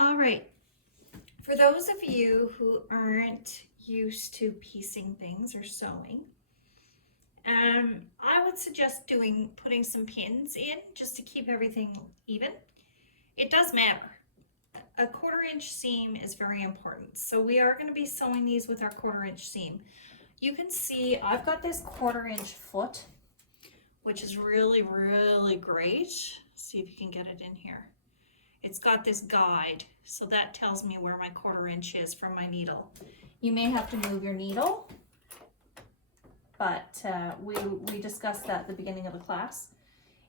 All right. For those of you who aren't used to piecing things or sewing, I would suggest putting some pins in just to keep everything even. It does matter. A 1/4 inch seam is very important. So we are going to be sewing these with our 1/4 inch seam. You can see I've got this 1/4 inch foot, which is really, really great. See if you can get it in here. It's got this guide, so that tells me where my 1/4 inch is from my needle. You may have to move your needle, but we discussed that at the beginning of the class.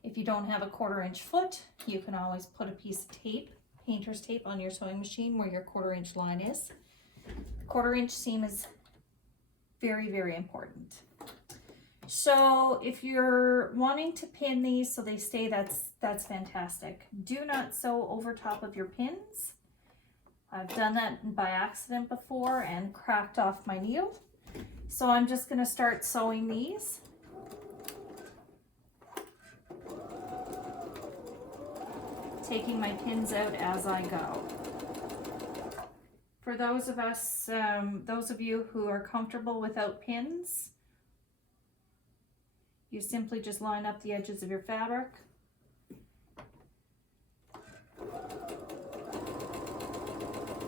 If you don't have a 1/4 inch foot, you can always put a piece of tape, painter's tape, on your sewing machine where your 1/4 inch line is. 1/4 inch seam is very, very important. So if you're wanting to pin these so they stay, that's fantastic. Do not sew over top of your pins. I've done that by accident before and cracked off my needle. So I'm just going to start sewing these. Taking my pins out as I go. For those of you who are comfortable without pins, you simply just line up the edges of your fabric.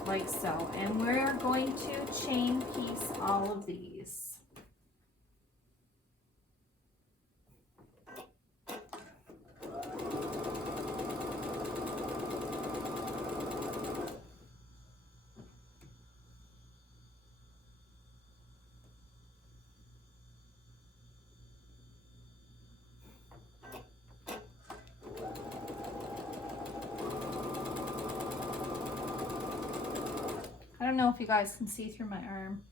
Like so. And we're going to chain piece all of these. I don't know if you guys can see through my arm.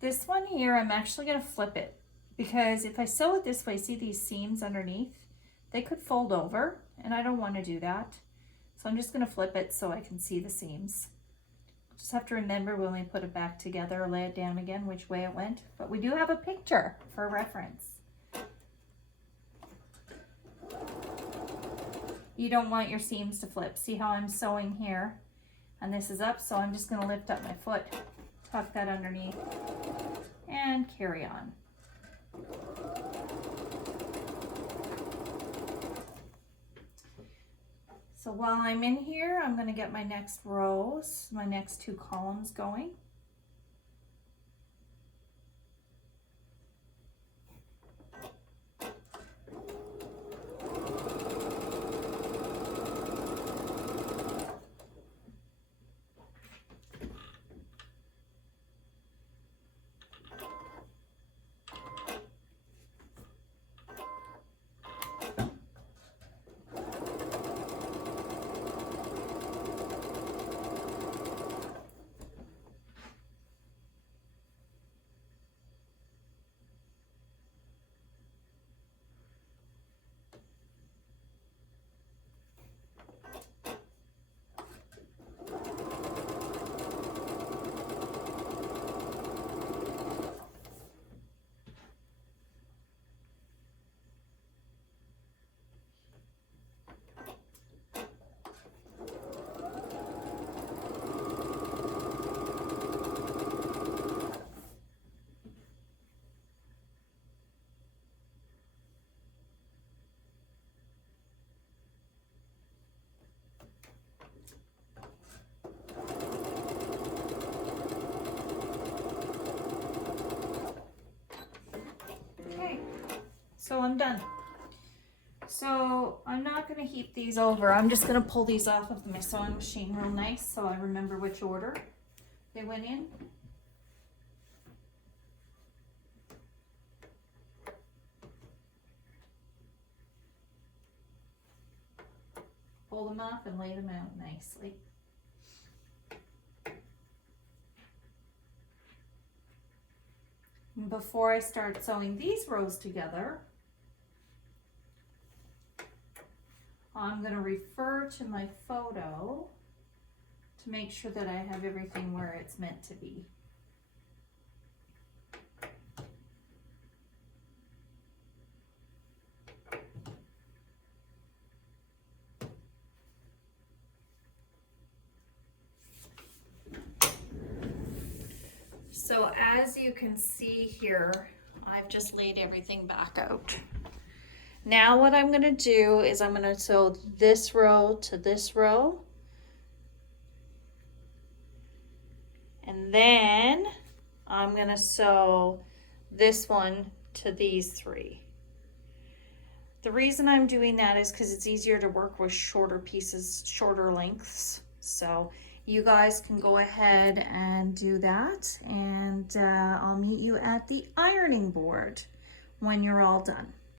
This one here, I'm actually going to flip it, because if I sew it this way, see these seams underneath? They could fold over, and I don't want to do that. So I'm just going to flip it so I can see the seams. Just have to remember when we put it back together or lay it down again which way it went. But we do have a picture for reference. You don't want your seams to flip. See how I'm sewing here? And this is up, so I'm just going to lift up my foot, tuck that underneath, and carry on. So while I'm in here, I'm going to get my next rows, my next 2 columns going. So I'm done. So I'm not going to heap these over. I'm just going to pull these off of my sewing machine real nice so I remember which order they went in. Pull them off and lay them out nicely. And before I start sewing these rows together, I'm going to refer to my photo to make sure that I have everything where it's meant to be. So as you can see here, I've just laid everything back out. Now what I'm gonna do is I'm gonna sew this row to this row. And then I'm gonna sew this one to these three. The reason I'm doing that is because it's easier to work with shorter pieces, shorter lengths. So you guys can go ahead and do that, and I'll meet you at the ironing board when you're all done.